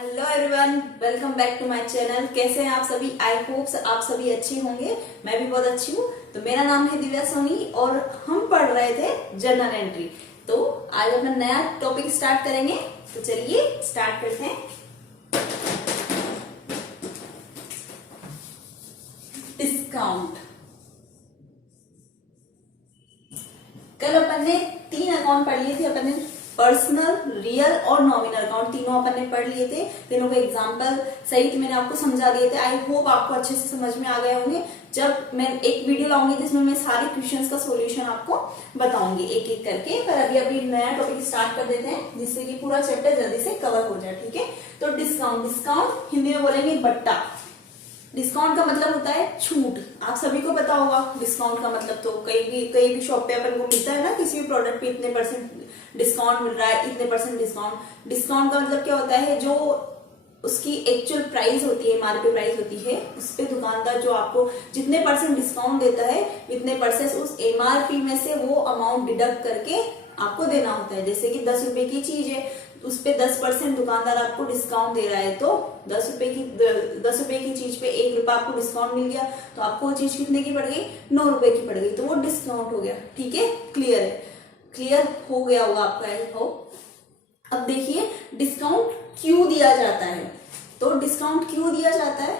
Hello everyone, welcome back to my channel. कैसे हैं आप सभी? आई होप आप सभी अच्छे होंगे। मैं भी बहुत अच्छी हूँ। तो मेरा नाम है दिव्या सोनी और हम पढ़ रहे थे जर्नल एंट्री। तो आज अपना नया टॉपिक स्टार्ट करेंगे। तो चलिए स्टार्ट करते हैं। डिस्काउंट। कल अपन ने 3 अकाउंट पढ़ लिए थे। अपन ने पर्सनल, रियल और नॉमिनल अकाउंट तीनों अपन ने पढ़ लिए थे। तीनों के एग्जांपल सहित मैंने आपको समझा दिए थे। आई होप आपको अच्छे से समझ में आ गए होंगे। जब मैं एक वीडियो लाऊंगी जिसमें मैं सारे क्वेश्चंस का सॉल्यूशन आपको बताऊंगी एक एक करके। पर अभी नया टॉपिक स्टार्ट कर देते हैं जिससे कि पूरा चैप्टर जल्दी से कवर हो जाए। ठीक है। तो डिस्काउंट हिंदी में बोलेंगे बट्टा। डिस्काउंट का मतलब होता है छूट। आप सभी को पता होगा डिस्काउंट का मतलब। तो कई भी शॉप पे अपन को मिलता है ना, किसी भी प्रोडक्ट पे इतने परसेंट डिस्काउंट मिल रहा है, इतने परसेंट डिस्काउंट। डिस्काउंट का मतलब क्या होता है? जो उसकी एक्चुअल प्राइस होती है, एमआरपी प्राइस होती है, उस पे दुकानदार जो आपको जितने परसेंट डिस्काउंट देता है, इतने परसेंट उस एमआरपी में से वो अमाउंट डिडक्ट करके आपको देना होता है। जैसे कि 10 रुपए की चीज है, उस पे 10% दुकानदार आपको डिस्काउंट दे रहा है, तो 10 रुपए की चीज पे 1 रुपया आपको डिस्काउंट मिल गया, तो आपको वो चीज कितने की पड़ गई? 9 रुपए की पड़ गई। तो वो डिस्काउंट हो गया। ठीक है, क्लियर है? क्लियर हो गया होगा आपका। I hope. अब देखिए डिस्काउंट क्यों दिया जाता है। तो डिस्काउंट क्यों दिया जाता है?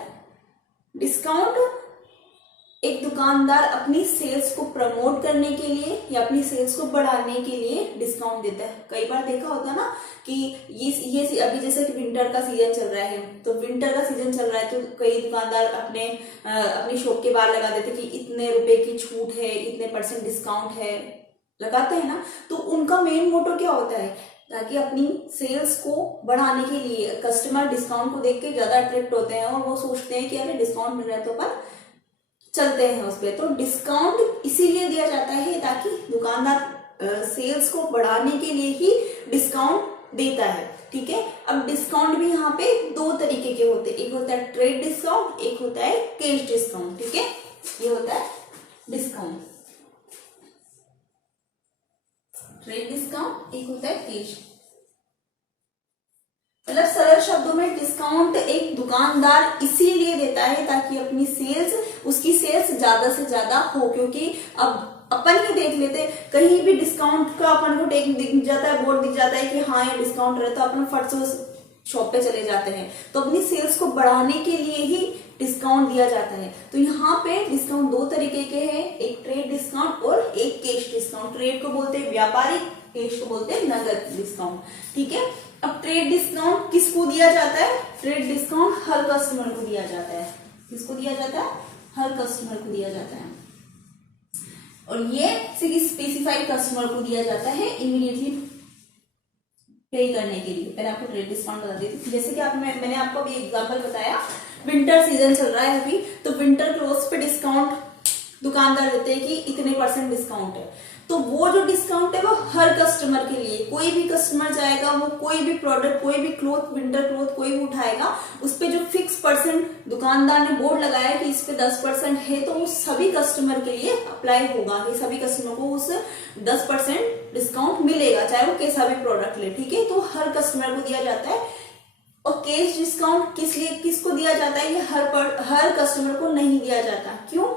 डिस्काउंट एक दुकानदार अपनी सेल्स को प्रमोट करने के लिए या अपनी सेल्स को बढ़ाने के लिए डिस्काउंट देता है। कई बार देखा होता है ना कि ये अभी जैसे कि विंटर का सीजन चल रहा है, तो विंटर का सीजन चल रहा है तो कई दुकानदार अपनी शॉप के बाहर लगा देते कि इतने रुपए की छूट है, इतने परसेंट डिस्काउंट है, लगाते हैं ना। तो उनका मेन मोटो क्या होता है? ताकि अपनी सेल्स को बढ़ाने के लिए कस्टमर डिस्काउंट को देख के ज्यादा अट्रैक्ट होते हैं और वो सोचते हैं कि अरे डिस्काउंट मिल रहा है तो अपन चलते हैं उस पर। तो डिस्काउंट इसीलिए दिया जाता है ताकि दुकानदार सेल्स को बढ़ाने के लिए ही डिस्काउंट देता है। ठीक है। अब डिस्काउंट भी यहाँ पे 2 तरीके के होते हैं। एक होता है ट्रेड डिस्काउंट, एक होता है कैश डिस्काउंट। ठीक है, ये होता है डिस्काउंट, ट्रेड डिस्काउंट, एक होता है कैश। मतलब सरल शब्दों में डिस्काउंट एक दुकानदार इसीलिए देता है ताकि अपनी उसकी सेल्स ज्यादा से ज्यादा हो। क्योंकि अब अपन ही देख लेते, कहीं भी डिस्काउंट का अपन को टेक दिख जाता है, बोर्ड दिख जाता है कि हाँ ये डिस्काउंट रहता है, अपन फट से उस शॉप पे चले जाते हैं। तो अपनी सेल्स को बढ़ाने के लिए ही डिस्काउंट दिया जाता है। तो यहाँ पे डिस्काउंट 2 तरीके के हैं, एक ट्रेड डिस्काउंट और एक कैश डिस्काउंट। ट्रेड को बोलते हैं व्यापारिक, कैश को बोलते हैं नगद डिस्काउंट। ठीक है। अब ट्रेड डिस्काउंट किसको दिया जाता है? ट्रेड डिस्काउंट हर कस्टमर को दिया जाता है। किसको दिया जाता है? हर कस्टमर को दिया जाता है। और ये स्पेसिफाइड कस्टमर को दिया जाता है इमीडिएटली पे करने के लिए। पहले आपको ट्रेड डिस्काउंट बता देती थी। जैसे कि मैंने आपको अभी एग्जांपल बताया, विंटर सीजन चल रहा है अभी, तो विंटर क्लोथ्स पे डिस्काउंट दुकानदार देते हैं कि इतने परसेंट डिस्काउंट है। तो वो जो डिस्काउंट है वो हर कस्टमर के लिए, कोई भी कस्टमर जाएगा, वो कोई भी प्रोडक्ट, कोई भी क्लोथ, विंटर क्लोथ कोई भी उठाएगा, उस पे जो फिक्स परसेंट दुकानदार ने बोर्ड लगाया कि इस पे 10% है, तो वो सभी कस्टमर के लिए अप्लाई होगा। ये सभी कस्टमर को उस 10% डिस्काउंट मिलेगा, चाहे वो कैसा भी प्रोडक्ट ले। ठीक है। तो हर कस्टमर को दिया जाता है। और कैश डिस्काउंट किसको दिया जाता है? ये हर कस्टमर को नहीं दिया जाता। क्यों?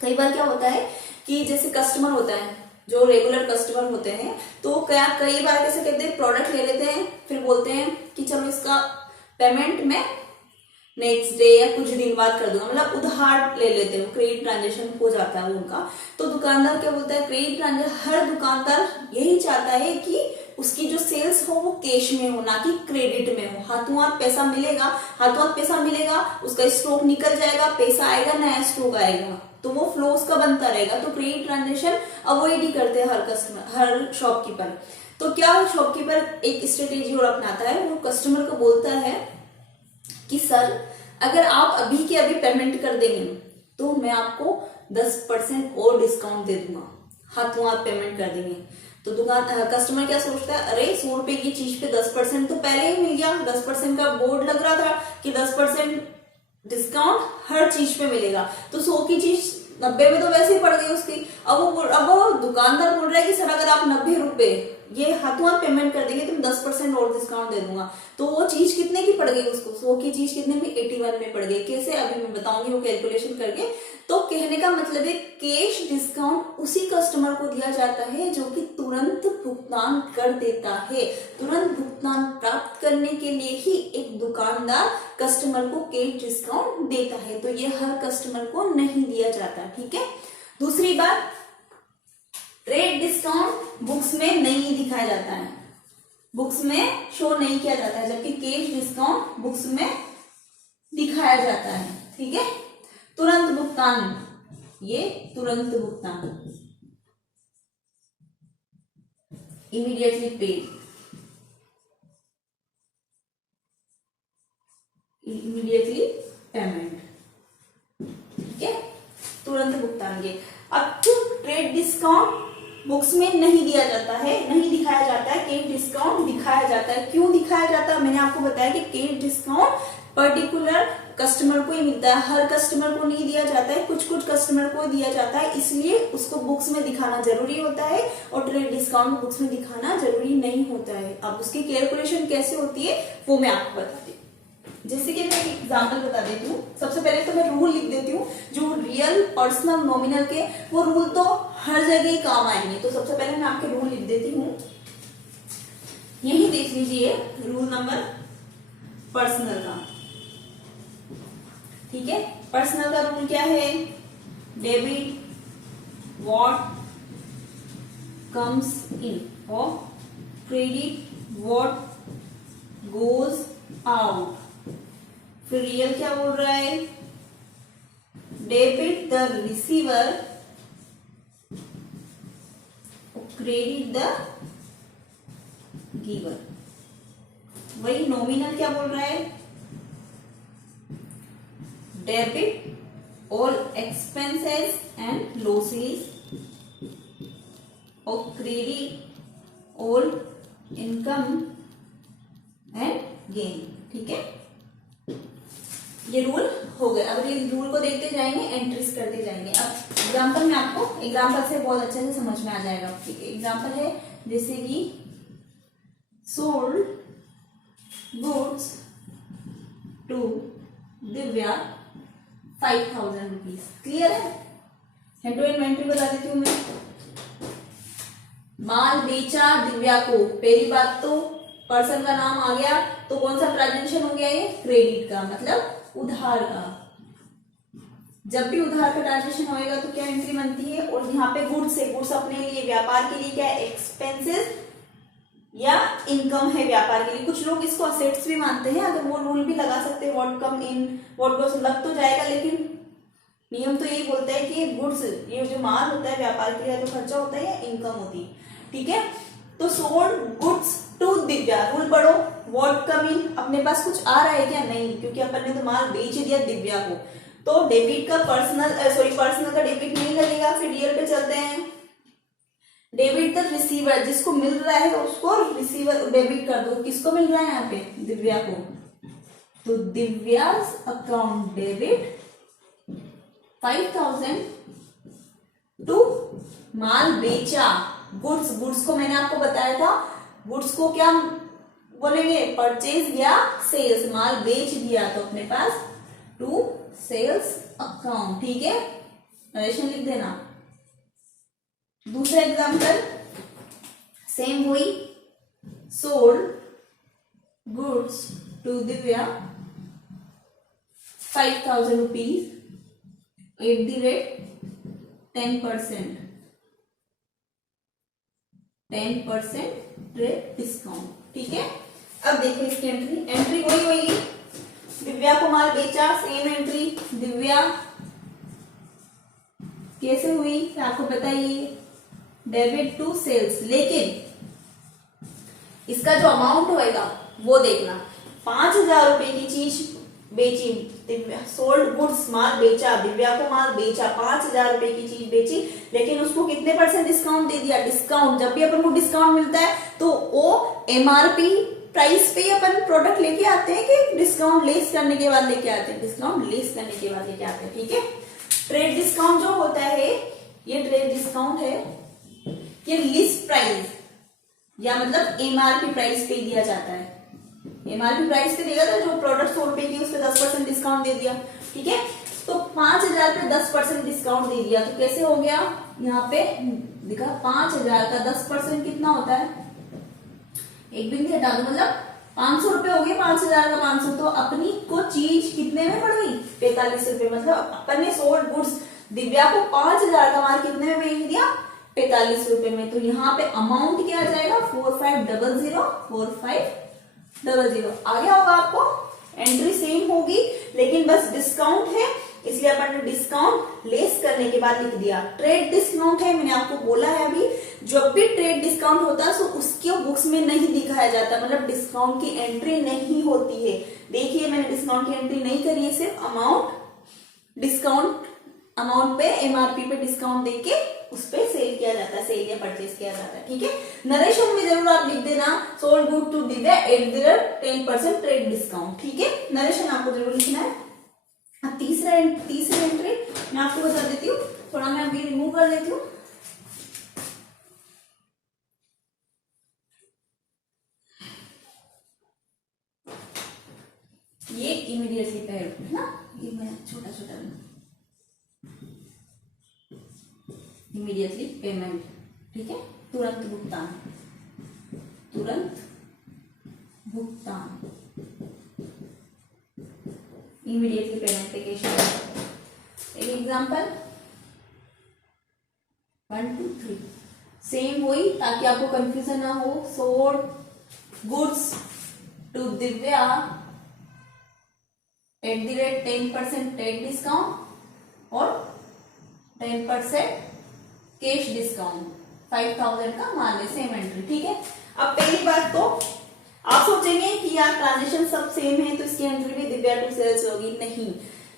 कई बार क्या होता है कि जैसे कस्टमर होता है, जो रेगुलर कस्टमर होते हैं, तो कई बार कैसे कहते हैं, प्रोडक्ट ले लेते हैं, फिर बोलते हैं कि चलो इसका पेमेंट मैं नेक्स्ट डे या कुछ दिन बाद कर दूंगा, मतलब उधार ले लेते हैं, क्रेडिट ट्रांजेक्शन हो जाता है उनका। तो दुकानदार क्या बोलता है? क्रेडिट ट्रांजेक्शन, हर दुकानदार यही चाहता है कि उसकी जो सेल्स हो वो कैश में हो, ना कि क्रेडिट में हो। हाथों हाथ पैसा मिलेगा, उसका स्टॉक निकल जाएगा, पैसा आएगा, नया स्टॉक आएगा, तो वो फ्लो उसका बनता रहेगा। तो क्रेडिट ट्रांजेक्शन अवॉइड ही करते हैं हर कस्टमर, हर शॉपकीपर। तो क्या शॉपकीपर एक स्ट्रेटेजी और अपनाता है, वो कस्टमर को बोलता है कि सर अगर आप अभी के अभी पेमेंट कर देंगे तो मैं आपको 10% और डिस्काउंट दे दूंगा, हाथों हाथ पेमेंट कर देंगे। तो कस्टमर क्या सोचता है? अरे 100 रुपए की चीज पे 10% तो पहले ही मिल गया, 10% का बोर्ड लग रहा था कि 10% डिस्काउंट हर चीज पे मिलेगा, तो 100 की चीज 90 में तो वैसे ही पड़ गई उसकी। अब वो दुकानदार बोल रहा है कि सर अगर आप 90 रुपए ये हाथों हाथ पेमेंट कर देंगे तो 10% 50% और डिस्काउंट दे दूंगा, तो वो चीज कितने की पड़ गई उसको, 100 की चीज कितने में, 81 में पड़ गई। कैसे, अभी मैं बताऊंगी वो कैलकुलेशन करके। तो कहने का मतलब है कैश डिस्काउंट उसी कस्टमर को दिया जाता है जो कि तुरंत भुगतान कर देता है। तुरंत भुगतान प्राप्त करने के लिए ही एक दुकानदार कस्टमर को कैश डिस्काउंट देता है, तो ये हर कस्टमर को नहीं दिया जाता, ठीक है। दूसरी बात, ट्रेड डिस्काउंट बुक्स में नहीं दिखाया जाता है, बुक्स में शो नहीं किया जाता है, जबकि कैश डिस्काउंट बुक्स में दिखाया जाता है, ठीक है। तुरंत भुगतान, ये तुरंत भुगतान, इमीडिएटली पेड, इमीडिएटली पेमेंट, ठीक है, तुरंत भुगतान के। अब ट्रेड डिस्काउंट बुक्स में नहीं दिया जाता है, नहीं दिखाया जाता है, कैश डिस्काउंट दिखाया जाता है। क्यों दिखाया जाता है, मैंने आपको बताया कि कैश डिस्काउंट पर्टिकुलर कस्टमर को ही मिलता है, हर कस्टमर को नहीं दिया जाता है, कुछ कुछ कस्टमर को दिया जाता है, इसलिए उसको बुक्स में दिखाना जरूरी होता है और ट्रेड डिस्काउंट बुक्स में दिखाना जरूरी नहीं होता है। अब उसकी कैलकुलेशन कैसे होती है वो मैं आपको बताती हूँ। जैसे कि मैं एक एग्जाम्पल बता देती हूँ। सबसे पहले तो मैं रूल लिख देती हूँ, जो रियल, पर्सनल, नॉमिनल के, वो रूल तो हर जगह ही काम आएंगे। तो सबसे पहले मैं आपके रूल लिख देती हूँ, यही देख लीजिए रूल नंबर पर्सनल का, ठीक है। पर्सनल का रूल क्या है, डेबिट व्हाट कम्स इन और क्रेडिट व्हाट गोज आउट। फिर रियल क्या बोल रहा है, debit the receiver, credit the giver. वही नॉमिनल क्या बोल रहा है, debit all expenses and losses और credit all income and gain, ठीक है। ये रूल हो गए। अब ये रूल को देखते जाएंगे, एंट्रीज करते जाएंगे। अब एग्जांपल में आपको, एग्जांपल से बहुत अच्छे से समझ में आ जाएगा, ठीक है। एग्जांपल है जैसे कि sold goods to Divya 5000 rupees. Clear है, हेड टू इन्वेंट्री बता देती हूँ मैं। माल बेचा दिव्या को, पहली बात तो पर्सन का नाम आ गया, तो कौन सा ट्रांजेक्शन हो गया, ये क्रेडिट का, मतलब उधार का। जब भी उधार का ट्रांजेक्शन होएगा तो क्या एंट्री बनती है, और यहाँ पे गुड्स है, गुड्स अपने लिए, व्यापार के लिए क्या है, एक्सपेंसेस या इनकम है व्यापार के लिए। कुछ लोग इसको असेट्स भी मानते हैं, अगर वो रूल भी लगा सकते हैं, what come in what goes, लग तो जाएगा, लेकिन नियम तो यही बोलता है कि गुड्स, ये जो माल होता है व्यापार के लिए, तो खर्चा होता है या इनकम होती है, ठीक है। तो sold goods to Divya, rule पढ़ो, व्हाट कम इन, अपने पास कुछ आ रहा है क्या, नहीं, क्योंकि अपन ने तो माल बेच दिया दिव्या को, तो डेबिट का पर्सनल का डेबिट नहीं लगेगा। फिर रियल पे चलते हैं, डेबिट द रिसीवर, जिसको मिल रहा है उसको रिसीवर डेबिट कर दो। किसको मिल रहा है यहाँ पे, दिव्या को, तो दिव्याज अकाउंट डेबिट 5000 टू माल बेचा, गुड्स, गुड्स को मैंने आपको बताया था, गुड्स को क्या बोलेंगे, परचेज या सेल्स, माल बेच दिया तो अपने पास टू सेल्स अकाउंट, ठीक है, नरेशन लिख देना। दूसरा एग्जाम्पल सेम वही, sold goods to Divya 5000 rupees at the rate 10% trade discount, ठीक है। अब देखो इसकी एंट्री वही होगी, दिव्या को माल बेचा, सेम एंट्री, दिव्या कैसे हुई आपको बताइए, डेबिट टू सेल्स, लेकिन इसका जो अमाउंट होएगा वो देखना, 5000 रुपए की चीज बेची दिव्या, सोल्ड गुड्स, माल बेचा, दिव्या को माल बेचा, 5000 रुपए की चीज बेची, लेकिन उसको कितने % डिस्काउंट दे दिया, डिस्काउंट, जब भी अपन को डिस्काउंट मिलता है तो वो एमआरपी प्राइस पे अपन प्रोडक्ट लेके आते हैं कि डिस्काउंट लेस करने के बाद लेके आते हैं, डिस्काउंट लेस करने के बाद लेके आते हैं, ठीक है। ट्रेड डिस्काउंट जो होता है, ये ट्रेड डिस्काउंट है, ये लिस्ट प्राइस, या मतलब एमआरपी प्राइस पे दिया जाता है। एमआरपी प्राइस पे देगा तो जो प्रोडक्ट 100 रुपए की उस पर 10% डिस्काउंट दे दिया, ठीक है। तो 5,000 पे 10% डिस्काउंट दे दिया तो कैसे हो गया, यहाँ पे दिखा 5,000 का 10% कितना होता है, एक बिंदी हटा दो, मतलब 500 रुपए हो गए, 5,000 का 500, तो अपनी को चीज कितने में पड़ गई, 45 रुपए। मतलब अपन ने सोल्ड गुड्स दिव्या को 5,000 का माल कितने में बेच दिया, 45 रुपए में। तो यहाँ पे अमाउंट क्या आ जाएगा, 4500, 4500 आ गया होगा आपको। एंट्री सेम होगी लेकिन बस डिस्काउंट है इसलिए अपन ने डिस्काउंट लेस करने के बाद लिख दिया। ट्रेड डिस्काउंट है, मैंने आपको बोला है अभी, जब भी ट्रेड डिस्काउंट होता है तो उसके बुक्स में नहीं दिखाया जाता, मतलब डिस्काउंट की एंट्री नहीं होती है। देखिए मैंने डिस्काउंट की एंट्री नहीं करी है, सिर्फ डिस्काउंट अमाउंट पे एमआरपी पे डिस्काउंट देके उस पे सेल किया जाता है, सेल या परचेज किया जाता है, ठीक है। नरेशन में जरूर आप लिख देना sold good to Divya at the 10% trade discount, ठीक है। नरेशन आपको जरूर लिखना है। अब तीसरी एंट्री मैं आपको बता देती हूँ, थोड़ा मैं अभी रिमूव कर देती हूँ। ये इमीडिएटली पेड है ना, ये मैं छोटा छोटा इमीडिएटली पेमेंट, ठीक है, तुरंत भुगतान, तुरंत भुगतान, इमीडिएटली पेमेंट पे कैश। एक एग्जांपल 1 2 3 सेम वही, ताकि आपको कंफ्यूजन ना हो। Sold goods to Divya at the rate 10% trade discount और 10% कैश डिस्काउंट, 5,000 का मान ले, सेम एंट्री, ठीक है। अब पहली बात तो आप सोचेंगे कि यार ट्रांजेक्शन सब सेम है तो इसकी एंट्री भी दिव्या टू सेल्स होगी, नहीं।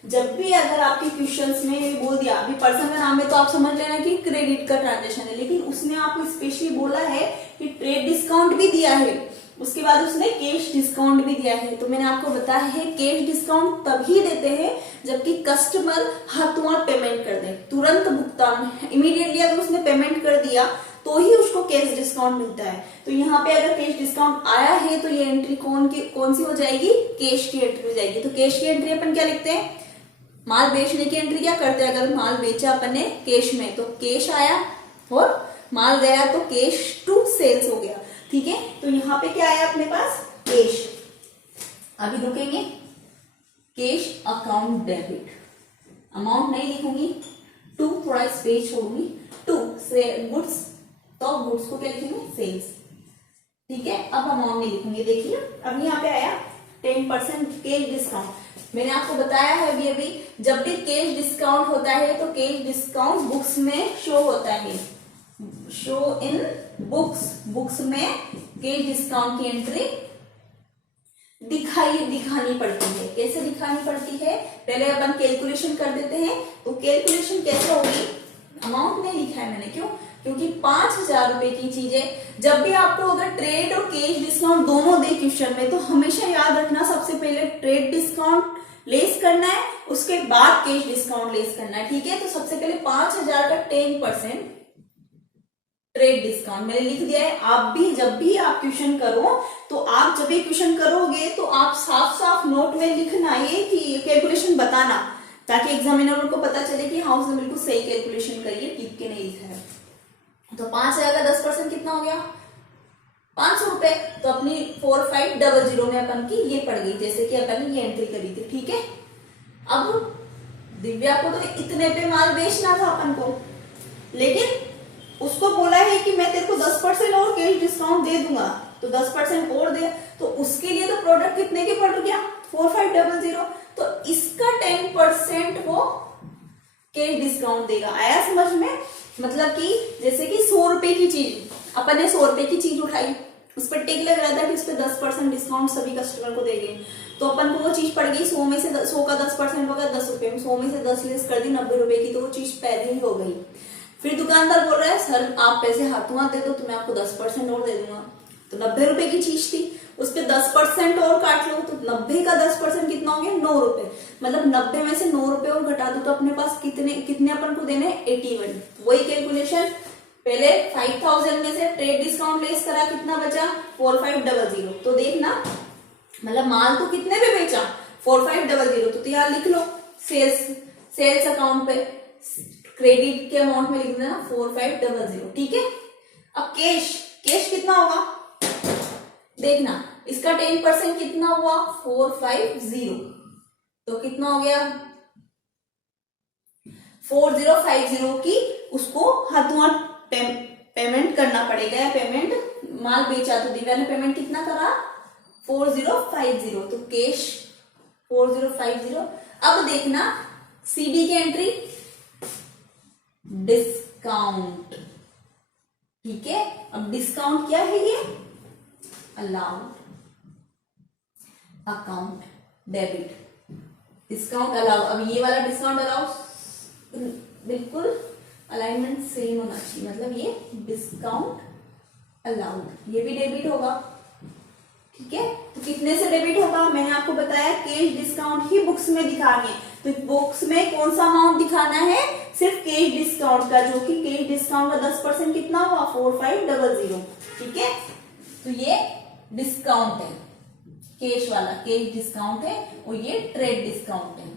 जब भी अगर आपके क्वेश्चंस में बोल दिया, अभी पर्सन का नाम है तो आप समझ लेना कि क्रेडिट का ट्रांजेक्शन है, लेकिन उसने आपको स्पेशली बोला है कि ट्रेड डिस्काउंट भी दिया है, उसके बाद उसने कैश डिस्काउंट भी दिया है। तो मैंने आपको बताया है कैश डिस्काउंट तभी देते हैं जबकि कस्टमर हाथों हाथ पेमेंट कर दे, तुरंत भुगतान, इमीडिएटली अगर उसने पेमेंट कर दिया तो ही उसको कैश डिस्काउंट मिलता है। तो यहाँ पे अगर कैश डिस्काउंट आया है तो ये एंट्री कौन सी हो जाएगी, कैश की एंट्री हो जाएगी। तो कैश की एंट्री अपन क्या लिखते हैं, माल बेचने की एंट्री क्या करते हैं, अगर माल बेचा अपन ने कैश में तो कैश आया और माल गया तो कैश टू सेल्स हो गया, ठीक है। तो यहाँ पे क्या आया अपने पास, कैश। अभी रुकेंगे, कैश अकाउंट डेबिट, अमाउंट नहीं लिखूंगी, टू थोड़ा स्पेस छोड़ूंगी, टू से गुड्स, तो गुड्स को क्या लिखेंगे, सेल्स, ठीक है। अब अमाउंट नहीं लिखूंगी, देखिए अब यहाँ पे आया 10% कैश डिस्काउंट। मैंने आपको बताया है अभी जब भी कैश डिस्काउंट होता है तो कैश डिस्काउंट बुक्स में शो होता है, शो इन बुक्स में कैश डिस्काउंट की एंट्री दिखानी पड़ती है। कैसे दिखानी पड़ती है, पहले अपन कैलकुलेशन कर देते हैं। तो कैलकुलेशन कैसे होगी, अमाउंट नहीं लिखा है मैंने, क्यों, क्योंकि 5,000 रुपए की चीज है। जब भी आपको अगर ट्रेड और कैश डिस्काउंट दोनों दे क्वेश्चन में तो हमेशा याद रखना सबसे पहले ट्रेड डिस्काउंट लेस करना है, उसके बाद कैश डिस्काउंट लेस करना है, ठीक है। तो सबसे पहले 5,000 का 10% ट्रेड डिस्काउंट मैंने लिख दिया है। आप भी जब भी आप क्वेश्चन करो तो आप जब भी क्वेश्चन करोगे तो आप साफ साफ नोट में लिखना ये कि कैलकुलेशन बताना, ताकि एग्जामिनर को पता चले कि हाँ उसने बिल्कुल सही कैलकुलेशन करी है, टिक के नहीं लिखा है। तो 5,000 का 10% कितना हो गया, 500 रुपए। तो अपनी 4500 में अपन की ये पड़ गई, जैसे कि अपन ने ये एंट्री करी थी, ठीक है। अब दिव्या को तो इतने पे माल बेचना था अपन को, लेकिन उसको बोला है कि मैं तेरे को 10% और कैश डिस्काउंट दे दूंगा, तो 10% और दे, तो उसके लिए तो प्रोडक्ट कितने के पड़ गया, 4500। तो इसका 10% वो कैश डिस्काउंट देगा। आया समझ में, मतलब कि जैसे कि 100 रुपए की चीज, अपन ने 100 रुपए की चीज उठाई, उस पर टिक लग रहा था कि उस पर 10% डिस्काउंट सभी कस्टमर को देंगे, तो अपन को वो चीज पड़ गई 100 में से 100 का 10% होगा 10 रुपए में, 100 में से 10 लेस कर दी 90 रुपए की, तो वो चीज पहले ही हो गई। फिर दुकानदार बोल रहा है सर आप पैसे हाथों हाथ दे दो तो मैं आपको 10% और दे दूंगा। तो 90 रुपए की चीज थी, उस पर 10% और काट लो तो 90 का 10% कितना हो गया, 9 रुपए। मतलब 90 में से 9 रुपए और घटा दो तो अपने पास कितने अपन को देने, 81। वही कैलकुलेशन पहले 5000 में से ट्रेड डिस्काउंट लेस करा, कितना बचा 4500। तो देखना मतलब माल तो कितने पे बेचा 4500, तो यहाँ लिख लो सेल्स अकाउंट पे क्रेडिट के अमाउंट में लिख देना 4500, ठीक है। अब कैश कितना होगा देखना, इसका 10% कितना हुआ 450, तो कितना हो गया 4050 की उसको हाथों पेमेंट करना पड़ेगा, या पेमेंट माल बेचा तो दिव्या ने पेमेंट कितना करा 4050, तो कैश 4050। अब देखना सीडी की एंट्री डिस्काउंट, ठीक है। अब डिस्काउंट क्या है ये allowed account debit, discount allowed. अब ये वाला डिस्काउंट अलाउड बिल्कुल अलाइनमेंट सेम होना चाहिए, मतलब ये डिस्काउंट अलाउड, ये भी डेबिट होगा, ठीक है। तो कितने से डेबिट होगा मैंने आपको बताया, कैश डिस्काउंट ही बुक्स में दिखानी है, तो बुक्स में कौन सा अमाउंट दिखाना है सिर्फ कैश डिस्काउंट का, जो कि कैश डिस्काउंट का 10% कितना हुआ 4500, ठीक है। तो ये डिस्काउंट है कैश वाला, कैश डिस्काउंट है, और ये ट्रेड डिस्काउंट है,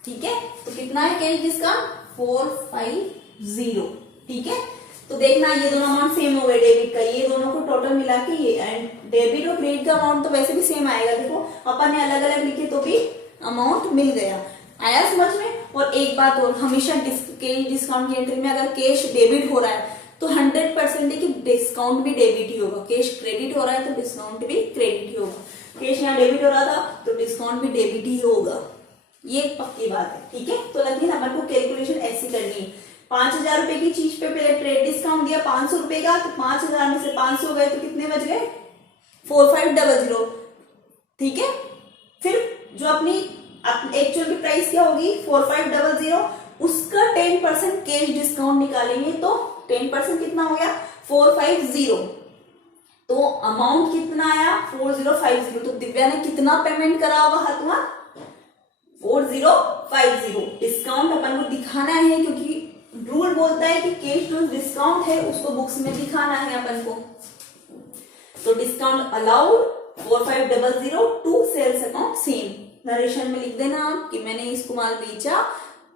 ठीक है। तो कितना है कैश डिस्काउंट 450, ठीक है। तो देखना ये दोनों अमाउंट सेम हो गए डेबिट का, ये दोनों को टोटल मिला के ये डेबिट और क्रेडिट का अमाउंट तो वैसे भी सेम आएगा, देखो अपन ने अलग अलग लिखे तो भी अमाउंट मिल गया, आया समझ में। और एक बात और, हमेशा कैश डिस्काउंट की एंट्री में अगर कैश डेबिट हो रहा है तो 100% है कि डिस्काउंट भी डेबिट ही होगा, कैश क्रेडिट हो रहा है तो डिस्काउंट भी क्रेडिट ही होगा, कैश यहाँ डेबिट हो रहा था तो डिस्काउंट भी डेबिट ही होगा, ये एक पक्की बात है, ठीक है। तो लगती है अपन को कैलकुलेशन ऐसी करनी है, 5000 रुपए की चीज पे पहले ट्रेड डिस्काउंट दिया 500 रुपए का, तो 5000 में से 500 गए तो कितने बच गए 4500, ठीक है। फिर जो अपनी एक्चुअल की प्राइस क्या होगी 4500, उसका 10% कैश डिस्काउंट निकालेंगे तो 10% कितना हो गया 450, तो अमाउंट कितना आया 4050। तो दिव्या ने कितना पेमेंट करा होगा हाथवा 4050। डिस्काउंट अपन को दिखाना है क्योंकि रूल बोलता है कि कैश जो डिस्काउंट है उसको बुक्स में दिखाना है अपन को। तो discount allowed 4500 to sales account same, narration में लिख देना आप कि मैंने इसको माल बेचा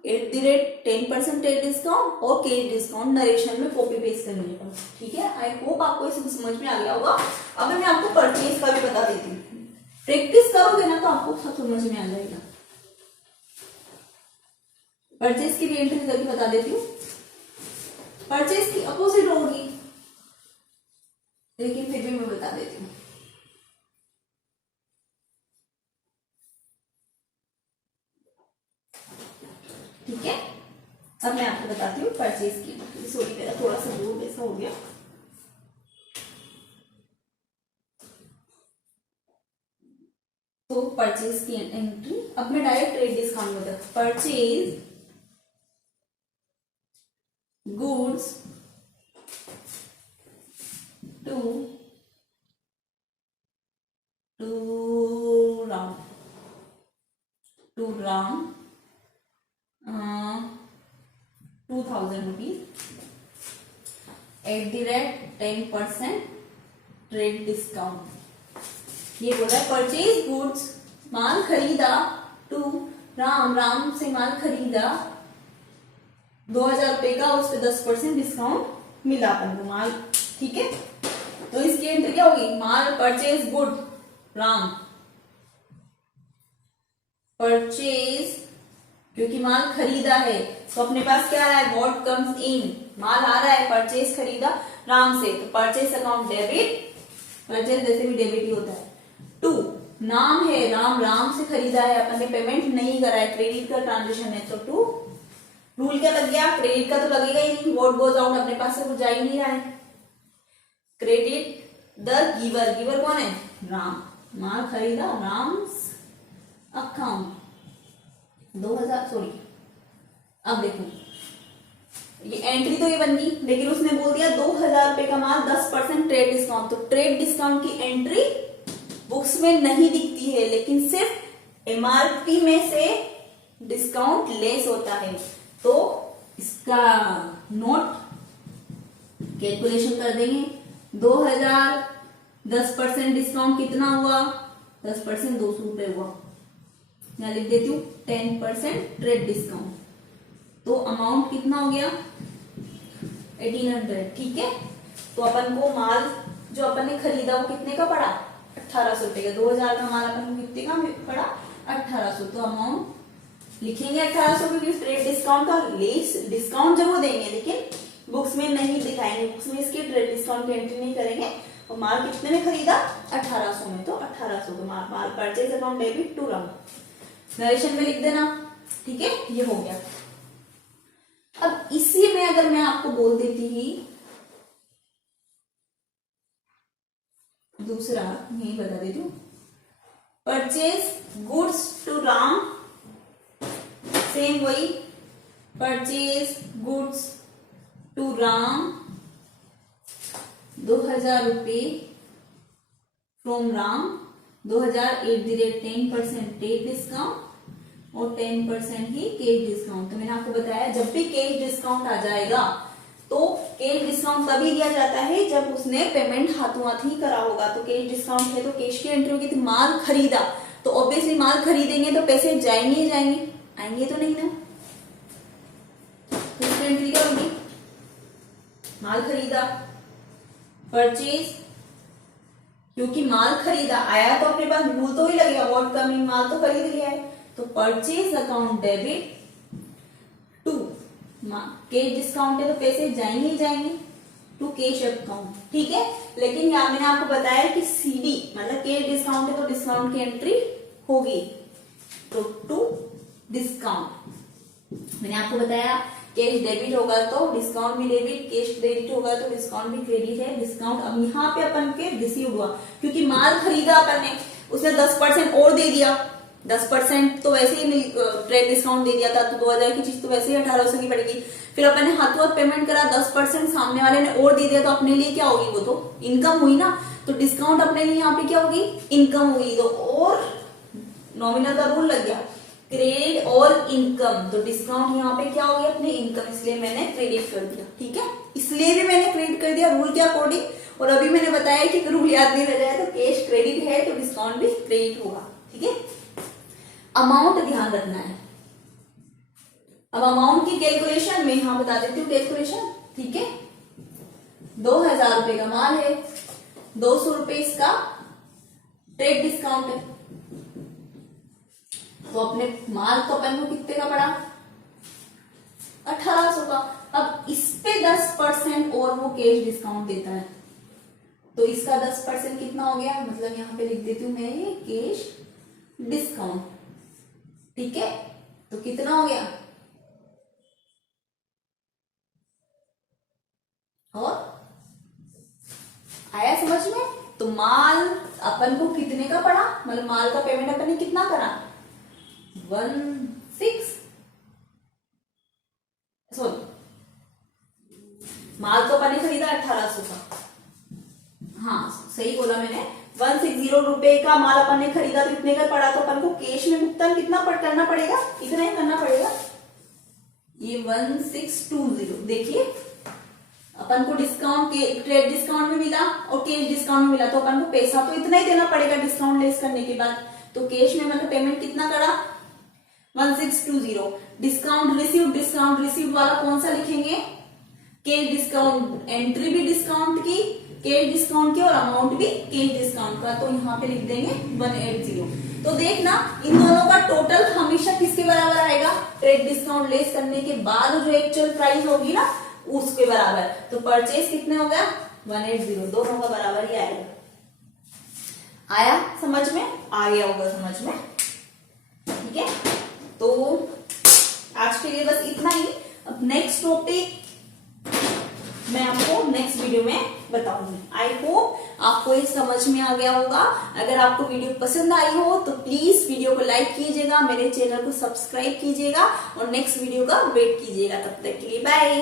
@10% ट्रेड डिस्काउंट और कैश डिस्काउंट, नरेशन में कॉपी पेस्ट करने का, ठीक है। आई होप आपको इसे समझ में आ गया होगा। अब मैं आपको परचेज का भी बता देती हूँ, प्रैक्टिस करोगे ना तो आपको सब समझ में आ जाएगा। परचेज की भी एंट्री करके बता देती हूँ, परचेज की अपोजिट होगी लेकिन फिर भी मैं बता देती हूँ। ठीक है, अब मैं आपको बताती हूँ परचेज की। सॉरी मेरा थोड़ा सा दूर ऐसा हो गया। तो परचेज की एंट्री, अब मैं डायरेक्ट ट्रेड डिस्काउंट में बताती हूँ। Purchase goods to round 2000 rupees @10% trade discount. ये बोल रहा है परचेज गुड्स, माल खरीदा, टू राम से माल खरीदा 2000 रुपए का, उस पर 10% डिस्काउंट मिला अपन को माल, ठीक है। तो इसकी एंट्री क्या होगी, माल परचेज गुड राम, परचेज क्योंकि माल खरीदा है तो अपने पास क्या आ रहा है व्हाट कम्स इन, माल आ रहा है, परचेज खरीदा राम से, तो परचेज अकाउंट डेबिट, परचेज जैसे भी डेबिट ही होता है। टू नाम है राम से खरीदा है, अपन ने पेमेंट नहीं करा है, क्रेडिट का ट्रांजेक्शन है, तो टू रूल क्या लग गया, क्रेडिट का तो लगेगा ही नहीं, व्हाट गोज आउट अपने पास से कुछ जा ही नहीं रहा है। क्रेडिट द गिवर, गिवर कौन है राम, माल खरीदा राम्स अकाउंट 2000, सॉरी अब देखो ये एंट्री तो ये बन गई, लेकिन उसने बोल दिया 2000 रुपए का माल 10% ट्रेड डिस्काउंट, तो ट्रेड डिस्काउंट की एंट्री बुक्स में नहीं दिखती है, लेकिन सिर्फ एमआरपी में से डिस्काउंट लेस होता है, तो इसका नोट, कैलकुलेशन कर देंगे। 2000 10% डिस्काउंट कितना हुआ, 10% 200 रुपए हुआ। यहाँ लिख देती हूँ 10% ट्रेड डिस्काउंट, तो अमाउंट कितना हो गया 1800। ठीक है, तो अपन को माल जो अपन ने खरीदा वो कितने का पड़ा 1800 रुपए का। 2000 का माल अपन को कितने का पड़ा 1800, तो अमाउंट लिखेंगे 1800 क्योंकि ट्रेड डिस्काउंट का लेस डिस्काउंट जरूर देंगे लेकिन बुक्स में नहीं दिखाएंगे, बुक्स में इसकी ट्रेड डिस्काउंट की एंट्री नहीं करेंगे। और माल कितने में खरीदा 1800 में, तो 1800 तो माल purchase account debit to round narration में लिख देना। ठीक है, ये हो गया। अब इसी में अगर मैं आपको बोल देती ही दूसरा, यही बता देती हूँ, purchase goods to Ram, same वही परचेज गुड्स टू राम 2000 रुपये फ्रॉम राम, 2000 10% ट्रेड डिस्काउंट और 10% ही कैश डिस्काउंट। तो मैंने आपको बताया जब भी कैश डिस्काउंट आ जाएगा तो कैश डिस्काउंट तभी दिया जाता है जब उसने पेमेंट हाथों हाथ ही करा होगा। तो कैश डिस्काउंट है तो कैश की एंट्री होगी। तो माल खरीदा तो ऑब्वियसली माल खरीदेंगे तो पैसे जाएंगे ही जाएंगे, आएंगे तो नहीं ना। तो इसकी एंट्री क्या होगी, माल खरीदा परचेज, क्योंकि माल खरीदा आया तो अपने पास रूल तो ही लगेगा, व्हाट कमिंग, माल तो खरीद लिया है। तो purchase account debit to cash discount है तो पैसे जाएंगे ही जाएंगे टू कैश अकाउंट। ठीक है, लेकिन यहाँ मैंने आपको बताया कि सीडी मतलब कैश डिस्काउंट है तो डिस्काउंट की एंट्री होगी, तो टू डिस्काउंट। मैंने आपको बताया कैश डेबिट होगा तो डिस्काउंट भी डेबिट, कैश क्रेडिट होगा तो डिस्काउंट भी क्रेडिट है। डिस्काउंट अब यहाँ पे अपन के रिसीव हुआ क्योंकि माल खरीदा अपन ने, उसने 10% और दे दिया। 10% तो वैसे ही ट्रेड डिस्काउंट दे दिया था, तो 2000 की चीज तो वैसे ही 1800 की पड़ेगी। फिर अपन ने हाथों हाथ पेमेंट करा, 10% सामने वाले ने और दे दिया, तो अपने लिए क्या होगी, वो तो इनकम हुई ना। तो डिस्काउंट अपने लिए यहाँ पे क्या होगी, इनकम हुई। तो और नॉमिनल का रूल लग गया, क्रेडिट और इनकम, तो डिस्काउंट यहाँ पे क्या हो गया अपने इनकम, इसलिए मैंने क्रेडिट कर दिया। ठीक है, इसलिए भी मैंने क्रेडिट कर दिया रूल के अकॉर्डिंग। और अभी मैंने बताया कि रूल याद नहीं रह जाए तो कैश क्रेडिट है तो डिस्काउंट भी क्रेडिट होगा। ठीक है, अमाउंट ध्यान रखना है। अब अमाउंट की कैलकुलेशन में यहां बता देती हूँ कैलकुलेशन। ठीक है, 2000 रुपए का माल है, 200 रुपए इसका ट्रेड डिस्काउंट है, तो अपने माल तो अपन को कितने का पड़ा 1800 का। अब इस पे 10% और वो कैश डिस्काउंट देता है, तो इसका 10% कितना हो गया, मतलब यहां पे लिख देती हूँ मैं ये कैश डिस्काउंट। ठीक है, तो कितना हो गया, और आया समझ में। तो माल अपन को कितने का पड़ा, मतलब माल का पेमेंट अपन ने कितना करा माल तो अपन ने खरीदा 1800 का, हाँ सही बोला मैंने, 160 रुपए का माल अपन ने खरीदा तो इतने का पड़ा, तो अपन को कैश में भुगतान कितना करना पड़ेगा, इतना ही करना पड़ेगा, ये 1620। देखिए अपन को डिस्काउंट ट्रेड डिस्काउंट में मिला और कैश डिस्काउंट में मिला, तो अपन को पैसा तो इतना ही देना पड़ेगा डिस्काउंट लेस करने के बाद। तो कैश में मतलब पेमेंट कितना करा 1620। डिस्काउंट रिसीव्ड वाला कौन सा लिखेंगे, कैश डिस्काउंट, एंट्री भी डिस्काउंट की, कैश डिस्काउंट की और अमाउंट भी कैश डिस्काउंट का, तो यहाँ पे लिख देंगे 180। तो देखना इन दोनों का टोटल हमेशा किसके बराबर आएगा, ट्रेड डिस्काउंट लेस करने के बाद जो एक्चुअल प्राइस होगी ना उसके बराबर। तो परचेज कितने हो गया 180, दोनों का बराबर ही आएगा। आया समझ में, आ गया होगा समझ में। ठीक है, तो आज के लिए बस इतना ही। अब नेक्स्ट टॉपिक मैं आपको नेक्स्ट वीडियो में बताऊंगी। आई होप आपको ये समझ में आ गया होगा। अगर आपको वीडियो पसंद आई हो तो प्लीज वीडियो को लाइक कीजिएगा, मेरे चैनल को सब्सक्राइब कीजिएगा और नेक्स्ट वीडियो का वेट कीजिएगा। तब तक के लिए बाय।